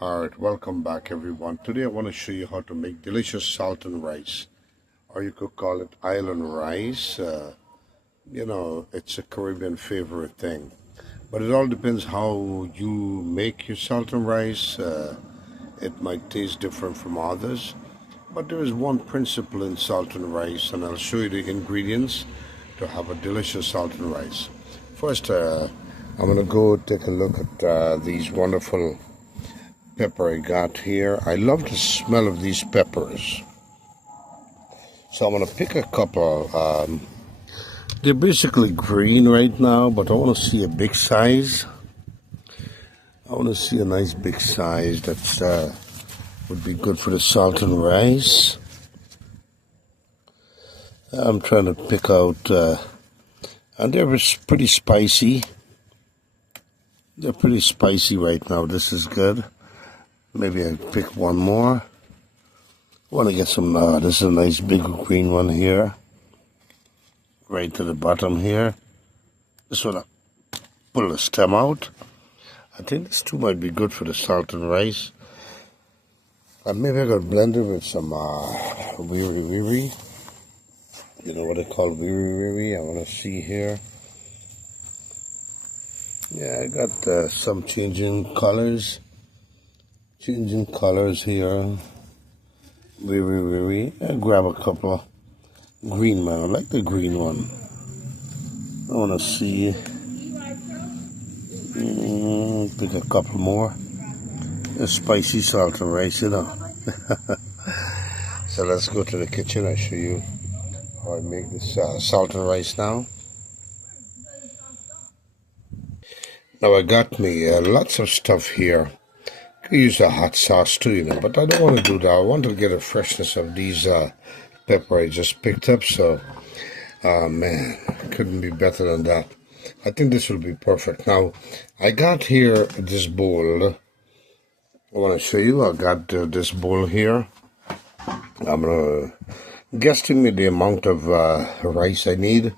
Alright, welcome back everyone. Today I want to show you how to make delicious Sultan rice, or you could call it island rice. It's a Caribbean favorite thing. But it all depends how you make your Sultan rice. It might taste different from others. But there is one principle in Sultan rice, and I'll show you the ingredients to have a delicious Sultan rice. First, I'm going to go take a look at these wonderful pepper I got here. I love the smell of these peppers. So I'm going to pick a couple. They're basically green right now, but I want to see a big size. I want to see a nice big size that's would be good for the Sultan rice. I'm trying to pick out, and they're pretty spicy. They're pretty spicy right now. This is good. Maybe I pick one more. I want to get some, this is a nice big green one here. Right to the bottom here. This one, pull the stem out. I think this too might be good for the Sultan rice. And maybe I got blended with some wiri wiri. You know what they call wiri wiri? I want to see here. Yeah, I got some changing colors. Changing colors here. Wiri. I grab a couple green one. I like the green one. I want to see. Pick a couple more. A spicy Sultan rice, you know. So let's go to the kitchen. I'll show you how I make this Sultan rice now. Now I got me lots of stuff here. You use a hot sauce too, you know, but I don't want to do that. I want to get a freshness of these pepper I just picked up. So, man, couldn't be better than that. I think this will be perfect. Now, I got here this bowl. I want to show you. I got this bowl here. I'm going to guesstimate the amount of rice I need.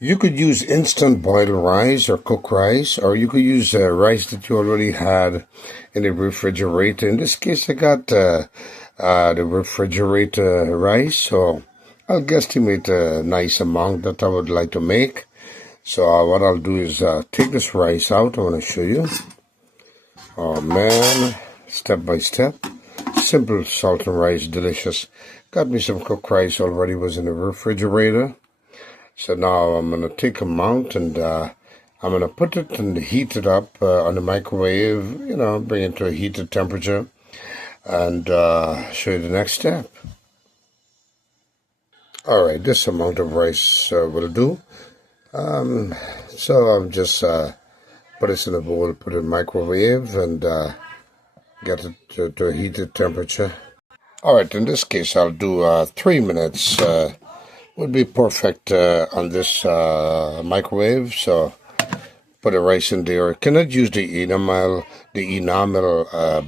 You could use instant boiled rice or cooked rice, or you could use rice that you already had in the refrigerator. In this case, I got the refrigerator rice, so I'll guesstimate a nice amount that I would like to make. So what I'll do is take this rice out. I want to show you. Oh man, step by step. Simple Sultan rice, delicious. Got me some cooked rice already, was in the refrigerator. So now I'm going to take them out and I'm going to put it and heat it up on the microwave, you know, bring it to a heated temperature and show you the next step. All right, this amount of rice will do. So I'm just put this in a bowl, put it in the microwave and get it to a heated temperature. All right, in this case, I'll do 3 minutes. Would be perfect on this microwave. So put the rice in there. You cannot use the enamel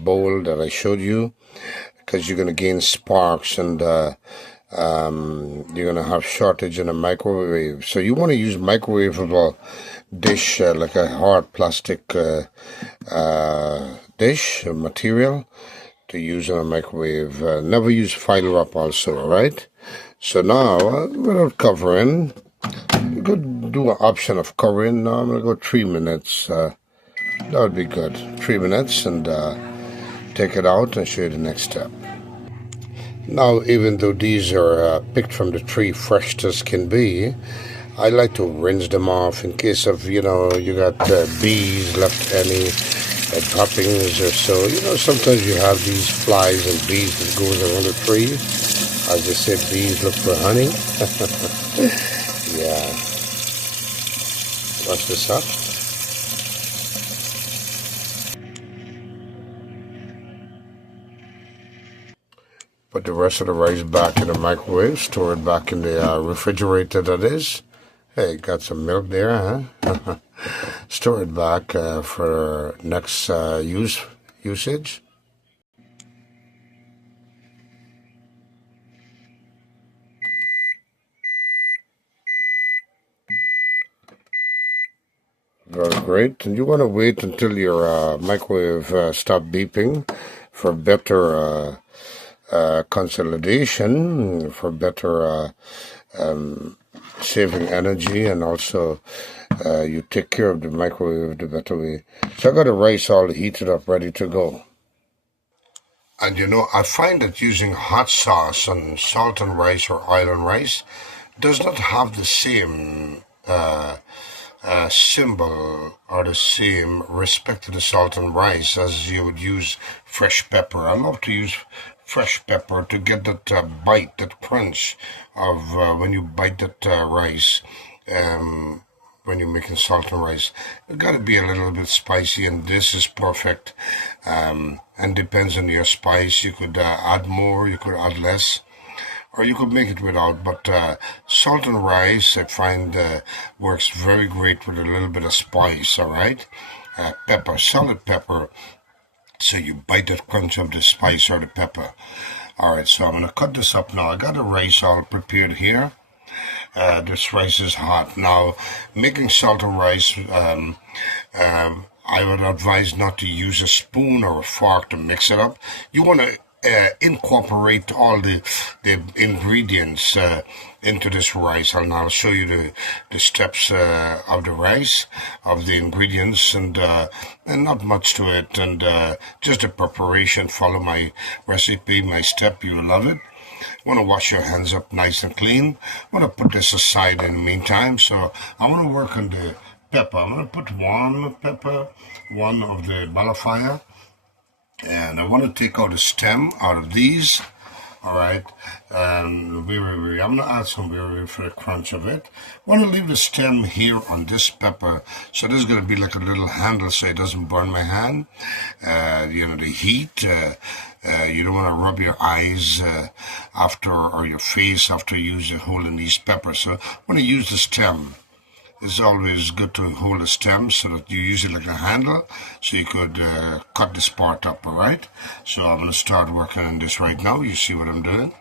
bowl that I showed you because you're going to gain sparks and you're going to have shortage in the microwave. So you want to use microwavable dish like a hard plastic dish material to use in a microwave. Never use foil wrap also, all right? So now, without covering, you could do an option of covering. Now I'm going to go 3 minutes. That would be good. 3 minutes and take it out and show you the next step. Now, even though these are picked from the tree fresh as can be, I like to rinse them off in case of, you know, you got bees left any droppings or so. You know, sometimes you have these flies and bees that goes around the tree. As I said, bees look for honey. Yeah. Wash this up. Put the rest of the rice back in the microwave. Store it back in the refrigerator, that is. Hey, got some milk there, huh? Store it back for next usage. Very great. And you want to wait until your microwave stop beeping for better consolidation, for better saving energy, and also you take care of the microwave the better way. So I got the rice all heated up, ready to go. And I find that using hot sauce on salt and rice or oil and rice does not have the same symbol or the same respect to the salt and rice as you would use fresh pepper. I love to use fresh pepper to get that bite, that crunch of when you bite that rice. When you're making salt and rice, it got to be a little bit spicy, and this is perfect. And depends on your spice. You could add more, you could add less, or you could make it without. But salt and rice, I find, works very great with a little bit of spice. All right, pepper, solid pepper. So you bite that crunch of the spice or the pepper. All right, so I'm gonna cut this up now. I got the rice all prepared here. This rice is hot. Now, making salt and rice, I would advise not to use a spoon or a fork to mix it up. You want to incorporate all the ingredients into this rice, and I'll show you the steps of the rice, of the ingredients, and not much to it, and just the preparation. Follow my recipe, my step. You will love it. Want to wash your hands up nice and clean. Want to put this aside in the meantime. So I want to work on the pepper. I'm going to put one pepper, one of the balafaya, and I want to take out the stem out of these. All right, I'm going to add some for the crunch of it. I want to leave the stem here on this pepper, so this is going to be like a little handle so it doesn't burn my hand. The heat. You don't want to rub your eyes after, or your face after you use holding these peppers. So when you use the stem, it's always good to hold the stem so that you use it like a handle, so you could cut this part up. All right. So I'm going to start working on this right now. You see what I'm doing.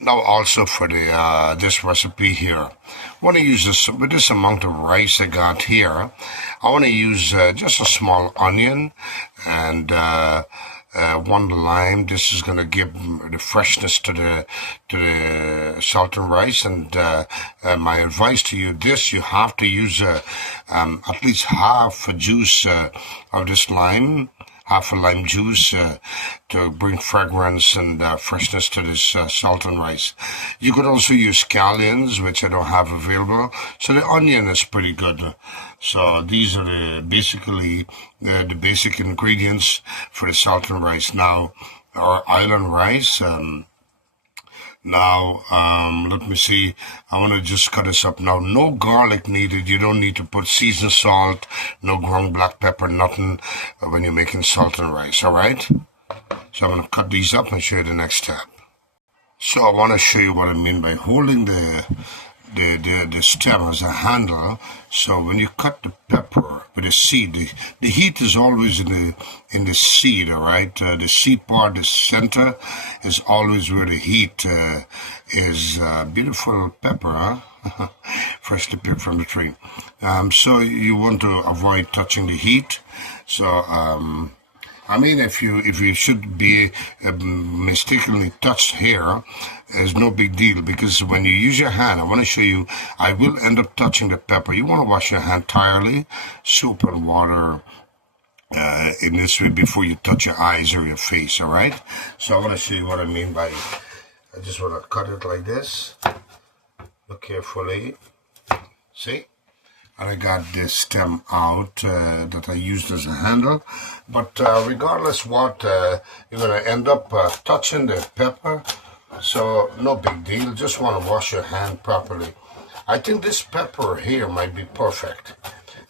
Now also for the this recipe here, I want to use this with this amount of rice I got here. I want to use just a small onion and one lime. This is going to give the freshness to the salt and rice. And my advice to you: you have to use at least half a juice of this lime. Half a lime juice to bring fragrance and freshness to this salt and rice. You could also use scallions, which I don't have available. So the onion is pretty good. So these are basically the basic ingredients for the salt and rice. Now, our island rice. Let me see. I want to just cut this up now. No garlic needed. You don't need to put seasoned salt, no ground black pepper, nothing when you're making salt and rice, all right? So I'm going to cut these up and show you the next step. So I want to show you what I mean by holding the stem as a handle. So when you cut the pepper with the seed, the heat is always in the seed, all right? The seed part, the center, is always where the heat is. Beautiful pepper, huh? Freshly picked from the tree. So you want to avoid touching the heat. So if you should be mistakenly touched here, it's no big deal, because when you use your hand, I want to show you, I will end up touching the pepper. You want to wash your hand thoroughly, soap and water in this way before you touch your eyes or your face, all right? So I want to show you what I mean by, I just want to cut it like this. Look carefully. See? And I got this stem out that I used as a handle. But regardless what, you're going to end up touching the pepper. So no big deal. Just want to wash your hand properly. I think this pepper here might be perfect.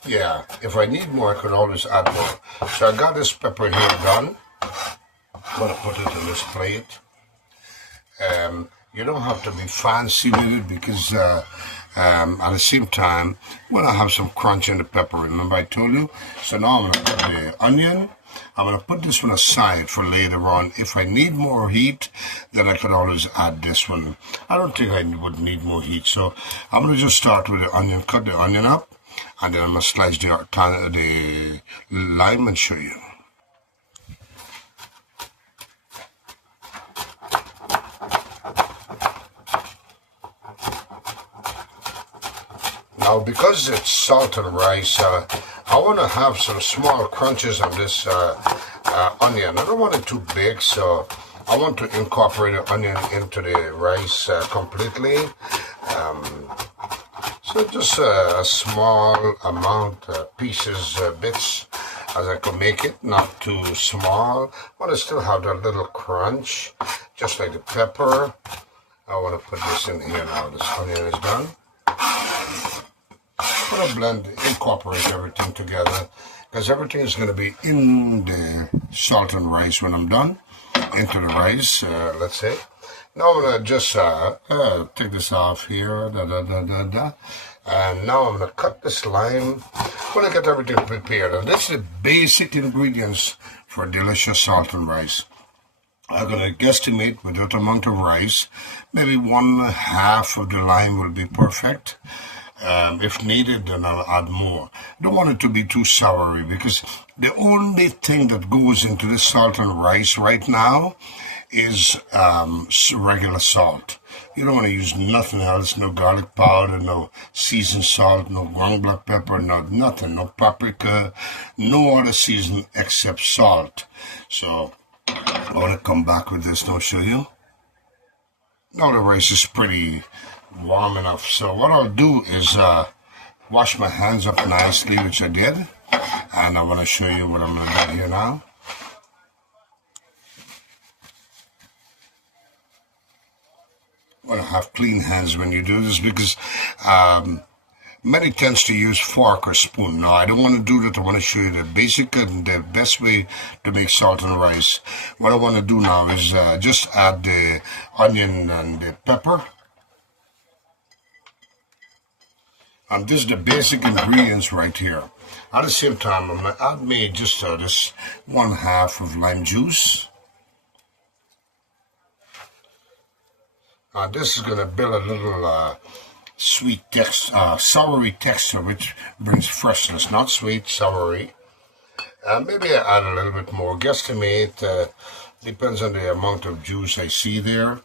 Yeah, if I need more, I can always add more. So I got this pepper here done. I'm going to put it in this plate. You don't have to be fancy with it, because at the same time, when I have some crunch in the pepper, remember I told you? So now I'm going to put the onion. I'm going to put this one aside for later on. If I need more heat, then I could always add this one. I don't think I would need more heat. So I'm going to just start with the onion. Cut the onion up. And then I'm going to slice the lime and show you. Now, because it's salt and rice, I want to have some small crunches on this onion. I don't want it too big, so I want to incorporate the onion into the rice completely. So just a small amount, pieces, bits, as I can make it, not too small. I want to still have that little crunch, just like the pepper. I want to put this in here now. This onion is done. I'm going to blend, incorporate everything together, because everything is going to be in the salt and rice when I'm done, into the rice, let's say. Now I'm going to just take this off here, and now I'm going to cut this lime. I'm going to get everything prepared, and that's the basic ingredients for delicious salt and rice. I'm going to guesstimate with that amount of rice, maybe 1/2 of the lime will be perfect. If needed, then I'll add more. I don't want it to be too soury, because the only thing that goes into this salt and rice right now is regular salt. You don't want to use nothing else, no garlic powder, no seasoned salt, no ground black pepper, no nothing, no paprika, no other season except salt. So I want to come back with this and I'll show you. Now the rice is pretty warm enough, so what I'll do is wash my hands up nicely, which I did, and I want to show you what I'm going to do here now. I want to have clean hands when you do this, because many tends to use fork or spoon. Now I don't want to do that. I want to show you the basic and the best way to make salt and rice. What I want to do now is just add the onion and the pepper. And this is the basic ingredients right here. At the same time, I'm going to add me just this 1/2 of lime juice. This is going to build a little sweet soury texture, which brings freshness. Not sweet, soury. Maybe I add a little bit more. Guesstimate. Depends on the amount of juice I see there.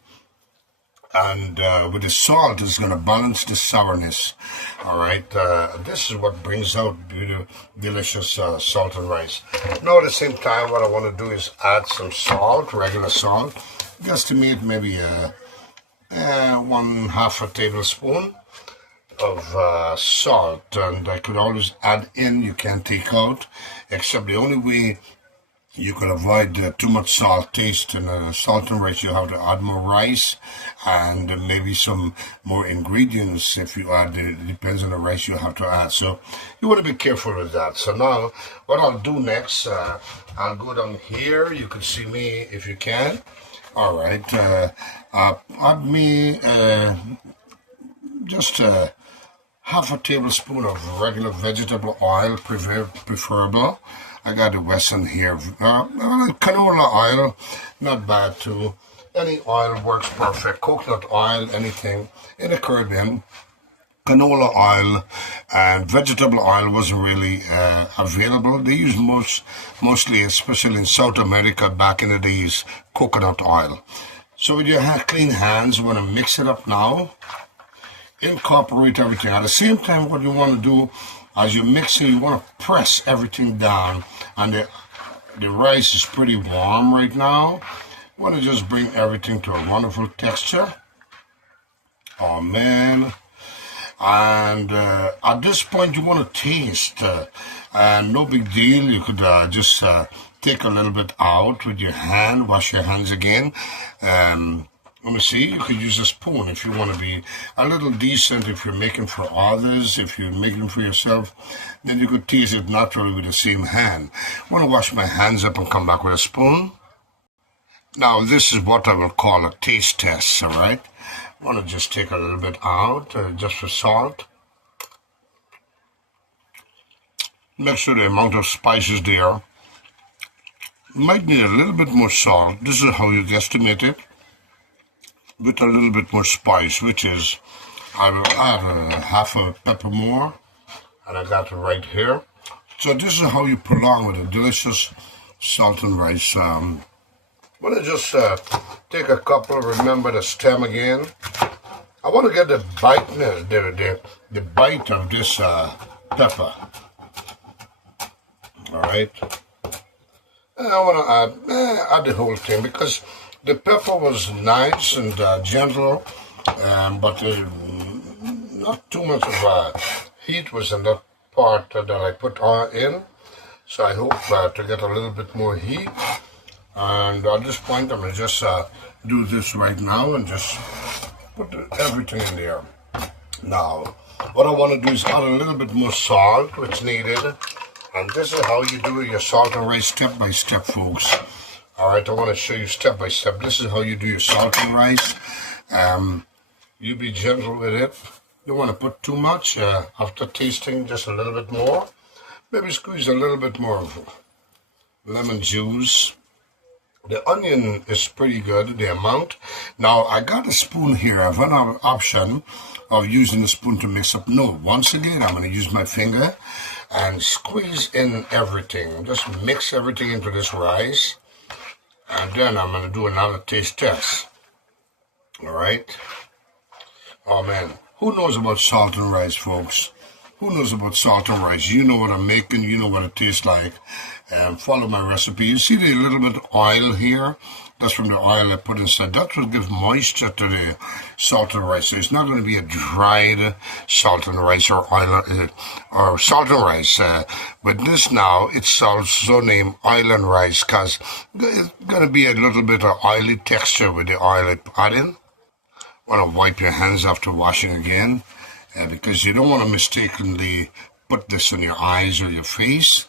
And with the salt, it's going to balance the sourness. All right, this is what brings out delicious salt and rice. Now at the same time, what I want to do is add some salt, regular salt. Guesstimate maybe 1/2 tablespoon of salt, and I could always add in. You can't take out, except the only way you can avoid too much salt taste in salt and rice. You have to add more rice and maybe some more ingredients. If you add, it depends on the rice you have to add. So you want to be careful with that. So now what I'll do next, I'll go down here. You can see me if you can. All right. Add me just 1/2 tablespoon of regular vegetable oil, preferable. I got the Wesson here. Canola oil, not bad too. Any oil works perfect. Coconut oil, anything. In the Caribbean, canola oil and vegetable oil wasn't really available. They used mostly, especially in South America back in the days, coconut oil. So with your clean hands, you want to mix it up now. Incorporate everything. At the same time, what you want to do, as you mix it, you want to press everything down. And the rice is pretty warm right now. You want to just bring everything to a wonderful texture. Oh, man. And at this point, you want to taste. And no big deal. You could just take a little bit out with your hand. Wash your hands again. Let me see, you could use a spoon if you want to be a little decent. If you're making for others, if you're making for yourself, then you could taste it naturally with the same hand. I want to wash my hands up and come back with a spoon. Now, this is what I will call a taste test, all right? I want to just take a little bit out, just for salt. Make sure the amount of spices there. Might need a little bit more salt. This is how you guesstimate it. With a little bit more spice, which is, I will add 1/2 pepper more, and I got it right here. So this is how you prolong with a delicious salt and rice. I'm gonna just take a couple. Remember the stem again. I want to get the the bite of this pepper. All right. I want to add the whole thing because the pepper was nice and gentle, but not too much of heat was in that part that I put in. So I hope to get a little bit more heat. And at this point, I'm going to just do this right now and just put everything in there. Now, what I want to do is add a little bit more salt, which needed. And this is how you do your salt and rice step by step, folks. All right, I want to show you step by step. This is how you do your salt and rice. You be gentle with it. You don't want to put too much. After tasting, just a little bit more. Maybe squeeze a little bit more of lemon juice. The onion is pretty good, the amount. Now, I got a spoon here. I have an option of using the spoon to mix up. No, once again, I'm going to use my finger and squeeze in everything. Just mix everything into this rice. And then I'm going to do another taste test. All right. Oh, man. Who knows about salt and rice, folks? Who knows about salt and rice? You know what I'm making. You know what it tastes like. Follow my recipe. You see the little bit of oil here? That's from the oil I put inside. That will give moisture to the salt and rice. So it's not going to be a dried salt and rice or oil or salt and rice. But this now, it's also named oil and rice because it's going to be a little bit of oily texture with the oil I put in. Want to wipe your hands after washing again because you don't want to mistakenly put this on your eyes or your face.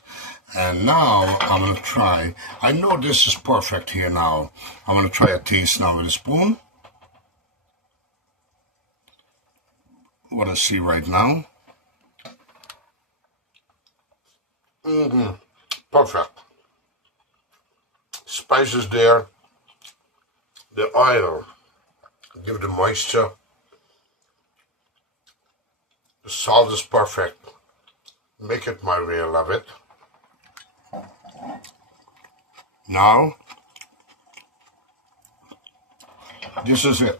And now I'm going to try. I know this is perfect here now. I'm going to try a taste now with a spoon. What I see right now. Perfect. Spices there. The oil. Give the moisture. The salt is perfect. Make it my way, I love it. Now, this is it.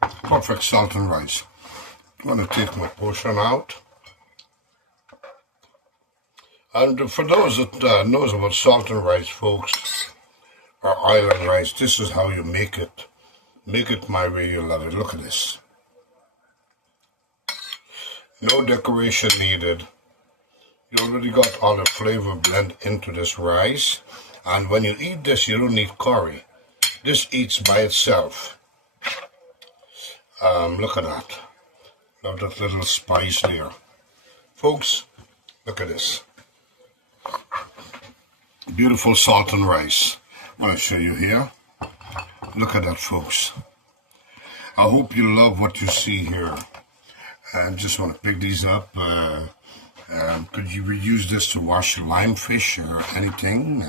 Perfect salt and rice. I'm going to take my portion out. And for those that knows about salt and rice, folks, or oil and rice, this is how you make it. Make it my way, you love it. Look at this. No decoration needed. You already got all the flavor blend into this rice. And when you eat this, you don't need curry. This eats by itself. Look at that. Love that little spice there. Folks, look at this. Beautiful salt and rice. I'm going to show you here. Look at that, folks. I hope you love what you see here. I just want to pick these up. Could you reuse this to wash lime fish or anything?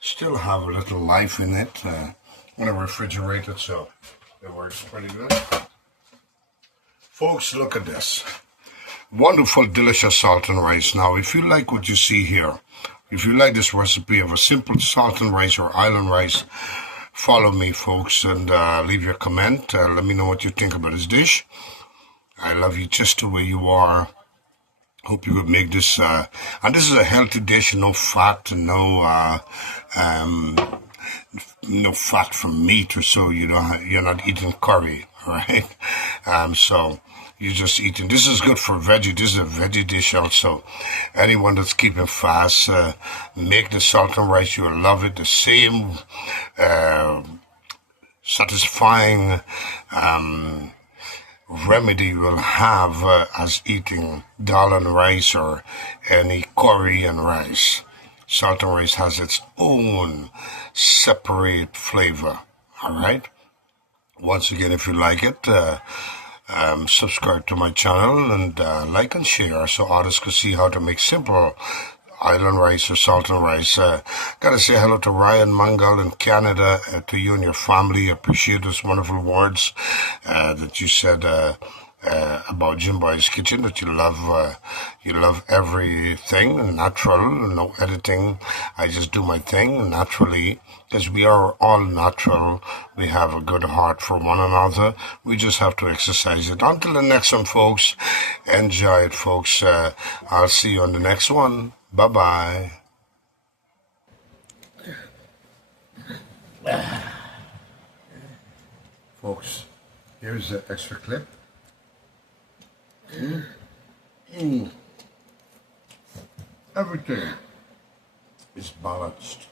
Still have a little life in it. I'm going to refrigerate it so it works pretty good. Folks, look at this. Wonderful, delicious salt and rice. Now, if you like what you see here, if you like this recipe of a simple salt and rice or island rice, follow me, folks, and leave your comment. Let me know what you think about this dish. I love you just the way you are. Hope you would make this, and this is a healthy dish, no fat, no fat from meat or so. You're not eating curry, right? So you're just eating. This is good for veggie. This is a veggie dish also. Anyone that's keeping fast, make the salt and rice. You'll love it. The same satisfying remedy you will have as eating dal and rice or any curry and rice. Salt and rice has its own separate flavor. All right. Once again, if you like it, subscribe to my channel and like and share so others could see how to make simple island rice or salt and rice. Gotta say hello to Ryan Mangal in Canada, to you and your family. Appreciate those wonderful words that you said about Jim Boy's Kitchen, that you love everything natural, no editing. I just do my thing naturally, because we are all natural. We have a good heart for one another. We just have to exercise it. Until the next one, folks, enjoy it, folks. I'll see you on the next one. Bye-bye. Folks, here's the extra clip. Everything is balanced.